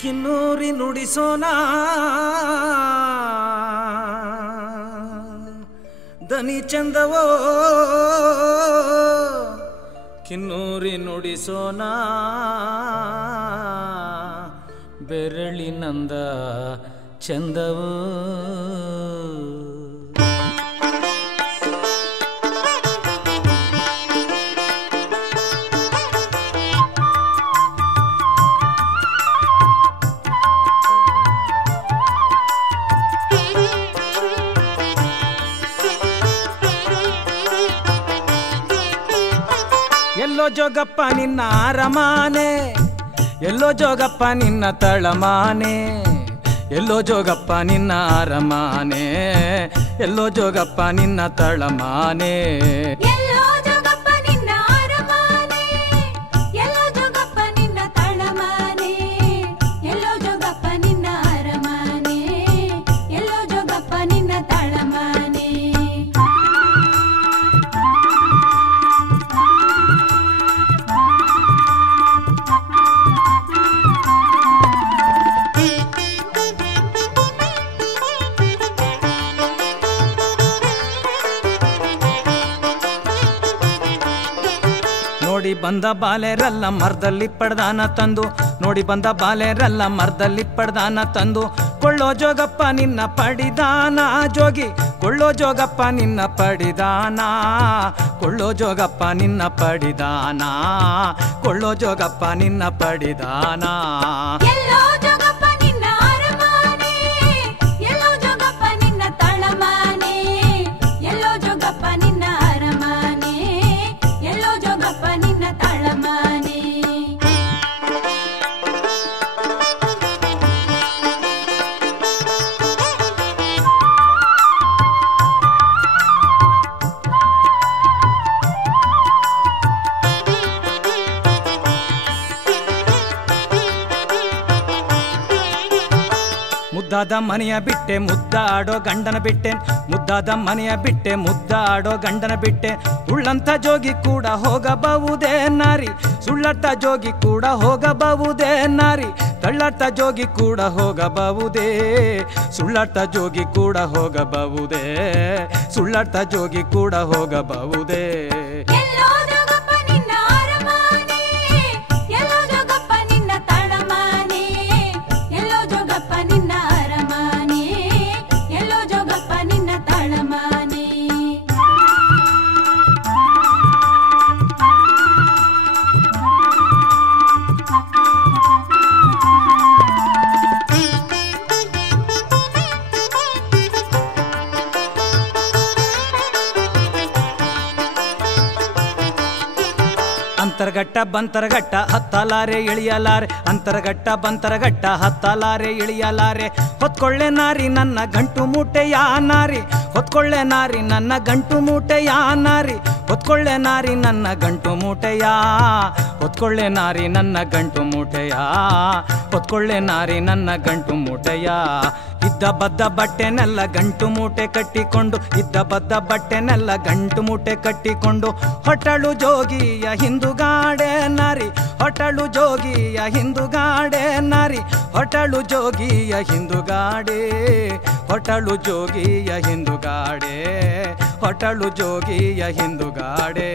ಕಿನ್ನೂರಿ ನುಡಿಸೋಣ ದನಿ ಚಂದವೋ ಕಿನ್ನೂರಿ ನುಡಿಸೋಣ ಬೆರಳಿನಂದ ಚಂದವೋ ಎಲ್ಲೋ ಜೋಗಪ್ಪ ನಿನ್ನ ಅರಮಾನೆ ಎಲ್ಲೋ ಜೋಗಪ್ಪ ನಿನ್ನ ತಳಮಾನೆ ಎಲ್ಲೋ ಜೋಗಪ್ಪ ನಿನ್ನ ಅರಮಾನೆ ಎಲ್ಲೋ ಜೋಗಪ್ಪ ನಿನ್ನ ತಳಮಾನೆ ಎಲ್ಲೋ ಜೋಗಪ್ಪ ನಿನ್ನ ಅರಮಾನೆ ಎಲ್ಲೋ ಜೋಗಪ್ಪ ನಿನ್ನ ತಳಮಾನೆ ಎಲ್ಲೋ ಜೋಗಪ್ಪ ನಿನ್ನ ಅರಮಾನೆ ಎಲ್ಲೋ ಜೋಗಪ್ಪ ನಿನ್ನ ತಳಮಾನೆ ನೋಡಿ ಬಂದ ಬಾಲೆರಲ್ಲ ಮರದಲ್ಲಿ ಪಡ್ದಾನ ತಂದು ನೋಡಿ ಬಂದ ಬಾಲೆರಲ್ಲ ಮರದಲ್ಲಿ ಪಡ್ದಾನ ತಂದು ಕೊಳ್ಳೋ ಜೋಗಪ್ಪ ನಿನ್ನ ಪಡಿದಾನ ಜೋಗಿ ಕೊಳ್ಳೋ ಜೋಗಪ್ಪ ನಿನ್ನ ಪಡಿದಾನ ಕೊಳ್ಳೋ ಜೋಗಪ್ಪ ನಿನ್ನ ಪಡಿದಾನ ಕೊಳ್ಳೋ ಜೋಗಪ್ಪ ನಿನ್ನ ಪಡಿದಾನ ಎಲ್ಲೋ ಜೋಗಪ್ಪ ನಿನ್ನ ಅರಮಾನೆ ಎಲ್ಲೋ ಜೋಗಪ್ಪ ನಿನ್ನ ತಳಮಾನೆ ಎಲ್ಲೋ ಜೋಗಪ್ಪ ನಿನ್ನ ಅರಮಾನೆ ಎಲ್ಲೋ ಜೋಗಪ್ಪ ನಿನ್ನ ತಳಮಾನೆ ಮುದ್ದಾದ ಮನೆಯ ಬಿಟ್ಟೆ ಮುದ್ದಾಡೋ ಗಂಡನ ಬಿಟ್ಟೆ ಮುದ್ದಾದ ಮನೆಯ ಬಿಟ್ಟೆ ಮುದ್ದಾಡೋ ಗಂಡನ ಬಿಟ್ಟೆ ಉಳ್ಳಂತ ಜೋಗಿ ಕೂಡ ಹೋಗಬಹುದೇ ನಾರಿ ಸುಳ್ಳತ್ತ ಜೋಗಿ ಕೂಡ ಹೋಗಬಹುದೇ ನಾರಿ ತಳ್ಳತ್ತ ಜೋಗಿ ಕೂಡ ಹೋಗಬಹುದೇ ಸುಳ್ಳತ್ತ ಜೋಗಿ ಕೂಡ ಹೋಗಬಹುದೇ ಸುಳ್ಳತ್ತ ಜೋಗಿ ಕೂಡ ಹೋಗಬಹುದೇ ಎಲ್ಲೋ ಜೋಗಪ್ಪ ನಿನ್ನ ಅರಮಾನೆ ಎಲ್ಲೋ ಜೋಗಪ್ಪ ನಿನ್ನ ತಳಮಾನೆ ಎಲ್ಲೋ ಜೋಗಪ್ಪ ನಿನ್ನ ಅರಮಾನೆ ಎಲ್ಲೋ ಜೋಗಪ್ಪ ನಿನ್ನ ತಳಮಾನೆ ಅಂತರಗಟ್ಟ ಬಂತರಗಟ್ಟ ಹತ್ತಲಾರೆ ಇಳಿಯಲಾರೆ ಅಂತರಗಟ್ಟ ಬಂತರಗಟ್ಟ ಹತ್ತಲಾರೆ ಇಳಿಯಲಾರೆ ಹೊತ್ಕೊಳ್ಳೆ ನಾರಿ ನನ್ನ ಗಂಟು ಮೂಟೆಯ ನಾರಿ ಹೊತ್ಕೊಳ್ಳೆ ನಾರಿ ನನ್ನ ಗಂಟು ಮೂಟೆಯ ನಾರಿ ಹೊತ್ಕೊಳ್ಳೆ ನಾರಿ ನನ್ನ ಗಂಟು ಮೂಟೆಯ ಹೊತ್ಕೊಳ್ಳೆ ನಾರಿ ನನ್ನ ಗಂಟು ಮೂಟೆಯ ಹೊತ್ಕೊಳ್ಳೆ ನಾರಿ ನನ್ನ ಗಂಟು ಮೂಟೆಯ ಇದ್ದ ಬದ್ದ ಬಟ್ಟೆನೆಲ್ಲ ಗಂಟು ಮೂಟೆ ಕಟ್ಟಿಕೊಂಡು ಇದ್ದ ಬದ್ದ ಬಟ್ಟೆನೆಲ್ಲ ಗಂಟು ಮೂಟೆ ಕಟ್ಟಿಕೊಂಡು ಹೊಟ್ಟಳು ಜೋಗಿಯ ಹಿಂದುಗಾಡೆ ನಾರಿ ಹೊಟ್ಟಳು ಜೋಗಿಯ ಹಿಂದುಗಾಡೆ ನಾರಿ ಹೊಟ್ಟಳು ಜೋಗಿಯ ಹಿಂದುಗಾಡೆ ಹೊಟ್ಟಳು ಜೋಗಿಯ ಹಿಂದುಗಾಡೆ ಹೊಟ್ಟಳು ಜೋಗಿಯ ಹಿಂದುಗಾಡೆ